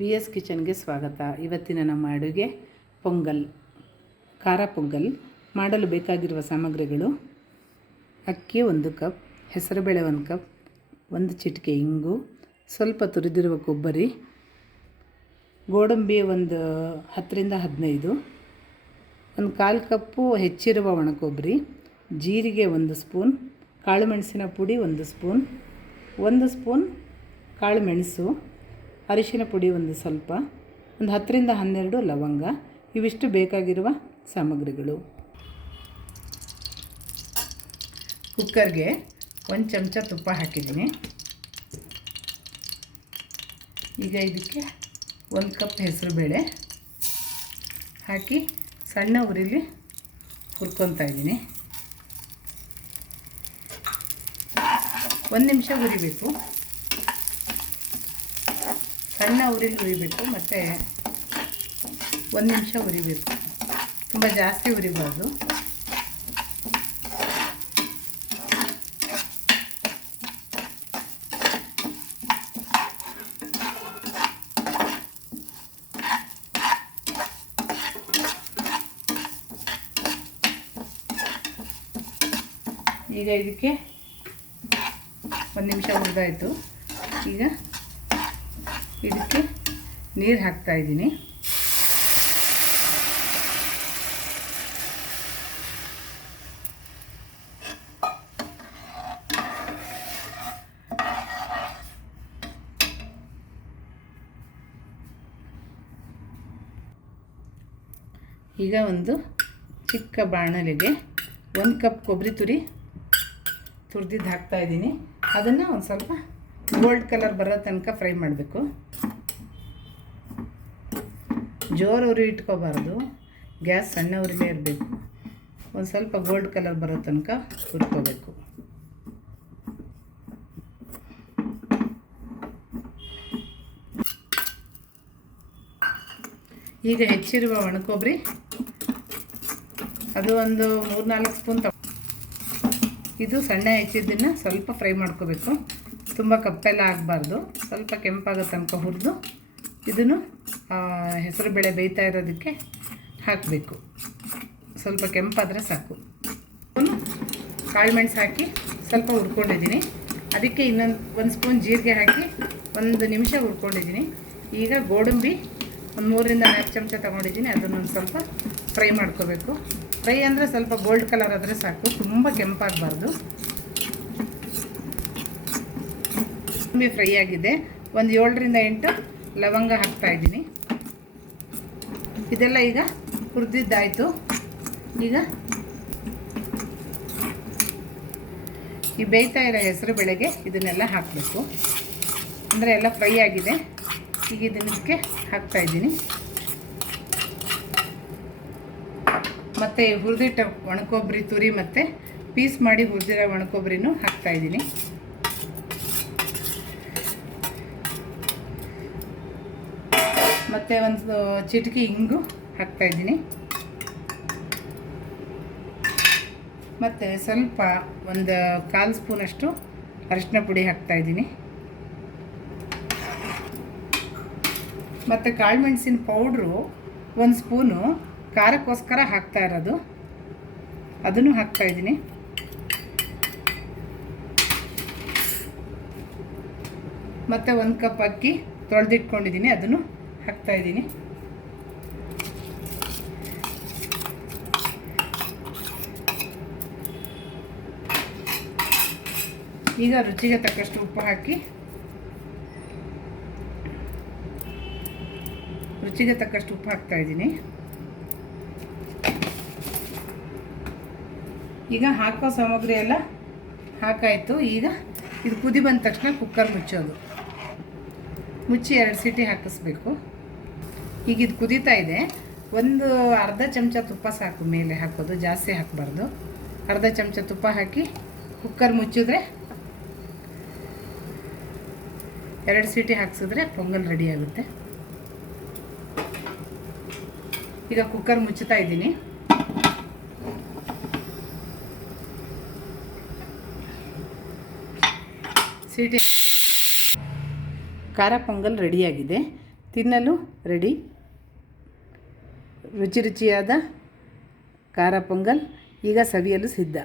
V S ಕಿಚನ್ಗೆ ಸ್ವಾಗತ. ಇವತ್ತಿನ ನಮ್ಮ ಅಡುಗೆ ಪೊಂಗಲ್, ಖಾರ ಪೊಂಗಲ್. ಮಾಡಲು ಬೇಕಾಗಿರುವ ಸಾಮಗ್ರಿಗಳು: ಅಕ್ಕಿ 1 ಕಪ್, ಹೆಸರುಬೇಳೆ 1 ಕಪ್, 1 ಚಿಟಿಕೆ ಇಂಗು, ಸ್ವಲ್ಪ ತುರಿದಿರುವ ಕೊಬ್ಬರಿ, ಗೋಡಂಬಿ 10 ರಿಂದ 15, 1/4 ಕಪ್ಪು ಹೆಚ್ಚಿರುವ ಒಣಕೊಬ್ಬರಿ, ಜೀರಿಗೆ 1 ಸ್ಪೂನ್, ಕಾಳುಮೆಣಸಿನ ಪುಡಿ 1 ಸ್ಪೂನ್, 1 ಸ್ಪೂನ್ ಕಾಳುಮೆಣಸು, ಅರಿಶಿನ ಪುಡಿ ಸ್ವಲ್ಪ, 10 ರಿಂದ 12 ಲವಂಗ. ಇವಿಷ್ಟು ಬೇಕಾಗಿರುವ ಸಾಮಗ್ರಿಗಳು. ಕುಕ್ಕರ್ಗೆ 1 ಚಮಚ ತುಪ್ಪ ಹಾಕಿದ್ದೀನಿ. ಈಗ ಇದಕ್ಕೆ 1 ಕಪ್ ಹೆಸರುಬೇಳೆ ಹಾಕಿ ಸಣ್ಣ ಉರಿಲಿ ಹುರ್ಕೊತಾ ಇದ್ದೀನಿ. 1 ನಿಮಿಷ ಹುರಿಬೇಕು, ಸಣ್ಣ ಉರಿಲಿ ಹುರಿಬೇಕು, ಮತ್ತು 1 ನಿಮಿಷ ಹುರಿಬೇಕು, ತುಂಬ ಜಾಸ್ತಿ ಹುರಿಬಾರ್ದು. ಈಗ ಇದಕ್ಕೆ 1 ನಿಮಿಷ ಹುರಿದಾಯಿತು. ಈಗ ಇದಕ್ಕೆ ನೀರು ಹಾಕ್ತಾ ಇದ್ದೀನಿ. ಈಗ ಒಂದು ಚಿಕ್ಕ ಬಾಣಲೆಗೆ 1 ಕಪ್ ಕೊಬ್ಬರಿ ತುರಿದಿದ್ದು ಹಾಕ್ತಾ ಇದ್ದೀನಿ. ಅದನ್ನು ಒಂದು ಸ್ವಲ್ಪ ಗೋಲ್ಡ್ ಕಲರ್ ಬರೋ ತನಕ ಫ್ರೈ ಮಾಡಬೇಕು. ಜೋರು ಉರಿ ಇಟ್ಕೋಬಾರ್ದು, ಗ್ಯಾಸ್ ಸಣ್ಣ ಉರಿಲೇ ಇರಬೇಕು. ಒಂದು ಸ್ವಲ್ಪ ಗೋಲ್ಡ್ ಕಲರ್ ಬರೋ ತನಕ ಹುರ್ಕೋಬೇಕು. ಈಗ ಹೆಚ್ಚಿರುವ ಒಣಕೊಬ್ಬರಿ ಅದು ಒಂದು 3-4 ಸ್ಪೂನ್ ಇದು ಸಣ್ಣ ಹೆಚ್ಚಿದ್ದನ್ನು ಸ್ವಲ್ಪ ಫ್ರೈ ಮಾಡ್ಕೋಬೇಕು. ತುಂಬ ಕಪ್ಪೆಲ್ಲ ಆಗಬಾರ್ದು, ಸ್ವಲ್ಪ ಕೆಂಪಾಗೋ ತನಕ ಹುರಿದು ಇದನ್ನು ಹೆಸರು ಬೇಳೆ ಬೇಯ್ತಾ ಇರೋದಕ್ಕೆ ಹಾಕಬೇಕು. ಸ್ವಲ್ಪ ಕೆಂಪಾದರೆ ಸಾಕು. ಕಾಳುಮೆಣಸು ಹಾಕಿ ಸ್ವಲ್ಪ ಹುರ್ಕೊಂಡಿದ್ದೀನಿ. ಅದಕ್ಕೆ ಇನ್ನೊಂದು 1 ಸ್ಪೂನ್ ಜೀರಿಗೆ ಹಾಕಿ 1 ನಿಮಿಷ ಹುರ್ಕೊಂಡಿದ್ದೀನಿ. ಈಗ ಗೋಡಂಬಿ 3 ರಿಂದ 4 ಚಮಚ ತೊಗೊಂಡಿದ್ದೀನಿ. ಅದನ್ನೊಂದು ಸ್ವಲ್ಪ ಫ್ರೈ ಮಾಡ್ಕೋಬೇಕು. ಫ್ರೈ ಅಂದರೆ ಸ್ವಲ್ಪ ಗೋಲ್ಡ್ ಕಲರ್ ಆದರೆ ಸಾಕು, ತುಂಬ ಕೆಂಪಾಗಬಾರ್ದು. ಗೋಡಂಬಿ ಫ್ರೈ ಆಗಿದೆ. ಒಂದು 7 ರಿಂದ 8 ಲವಂಗ ಹಾಕ್ತಾ ಇದ್ದೀನಿ. ಇದೆಲ್ಲ ಈಗ ಹುರಿದಿದ್ದಾಯಿತು. ಈಗ ಈ ಬೇಯ್ತಾ ಇರೋ ಹೆಸರು ಬೇಳೆಗೆ ಇದನ್ನೆಲ್ಲ ಹಾಕಬೇಕು. ಅಂದರೆ ಎಲ್ಲ ಫ್ರೈ ಆಗಿದೆ. ಈಗ ಇದಕ್ಕೆ ಹಾಕ್ತಾ ಇದ್ದೀನಿ. ಮತ್ತು ಹುರಿದಿಟ್ಟ ಒಣಕೊಬ್ಬರಿ ತುರಿ ಮತ್ತು ಪೀಸ್ ಮಾಡಿ ಹುರಿದಿರೋ ಒಣಕೊಬ್ಬರಿನೂ ಹಾಕ್ತಾ ಇದ್ದೀನಿ. ಮತ್ತು ಒಂದು ಚಿಟಿಕೆ ಇಂಗು ಹಾಕ್ತಾ ಇದ್ದೀನಿ. ಮತ್ತು ಸ್ವಲ್ಪ 1/4 ಸ್ಪೂನಷ್ಟು ಅರಿಶಿನ ಪುಡಿ ಹಾಕ್ತಾ ಇದ್ದೀನಿ. ಮತ್ತು ಕಾಳುಮೆಣಸಿನ ಪೌಡ್ರು 1 ಸ್ಪೂನು ಖಾರಕ್ಕೋಸ್ಕರ ಹಾಕ್ತಾ ಇರೋದು, ಅದನ್ನು ಹಾಕ್ತಾ ಇದ್ದೀನಿ. ಮತ್ತು 1 ಕಪ್ ಅಕ್ಕಿ ತೊಳೆದಿಟ್ಕೊಂಡಿದ್ದೀನಿ, ಅದನ್ನು ಹಾಕ್ತಾ ಇದ್ದೀನಿ. ಈಗ ರುಚಿಗೆ ತಕ್ಕಷ್ಟು ಉಪ್ಪು ಹಾಕಿ ಹಾಕ್ತಾ ಇದ್ದೀನಿ. ಈಗ ಹಾಕೋ ಸಾಮಗ್ರಿ ಎಲ್ಲ ಹಾಕಾಯಿತು. ಈಗ ಇದು ಕುದಿ ಬಂದ ತಕ್ಷಣ ಕುಕ್ಕರ್ ಮುಚ್ಚಿ 2 ಸೀಟಿ ಹಾಕಿಸ್ಬೇಕು. ಈಗ ಇದು ಕುದೀತಾ ಇದೆ. ಒಂದು ಅರ್ಧ ಚಮಚ ತುಪ್ಪ ಸಾಕು ಮೇಲೆ ಹಾಕೋದು, ಜಾಸ್ತಿ ಹಾಕಬಾರ್ದು. ಅರ್ಧ ಚಮಚ ತುಪ್ಪ ಹಾಕಿ ಕುಕ್ಕರ್ ಮುಚ್ಚಿದ್ರೆ 2 ಸೀಟಿ ಹಾಕಿಸಿದ್ರೆ ಪೊಂಗಲ್ ರೆಡಿ ಆಗುತ್ತೆ. ಈಗ ಕುಕ್ಕರ್ ಮುಚ್ಚುತ್ತಾ ಇದ್ದೀನಿ. ಸೀಟಿ ಖಾರ ಪೊಂಗಲ್ ರೆಡಿಯಾಗಿದೆ. ತಿನ್ನಲು ರೆಡಿ. ರುಚಿ ರುಚಿಯಾದ ಖಾರ ಪೊಂಗಲ್ ಈಗ ಸವಿಯಲು ಸಿದ್ಧ.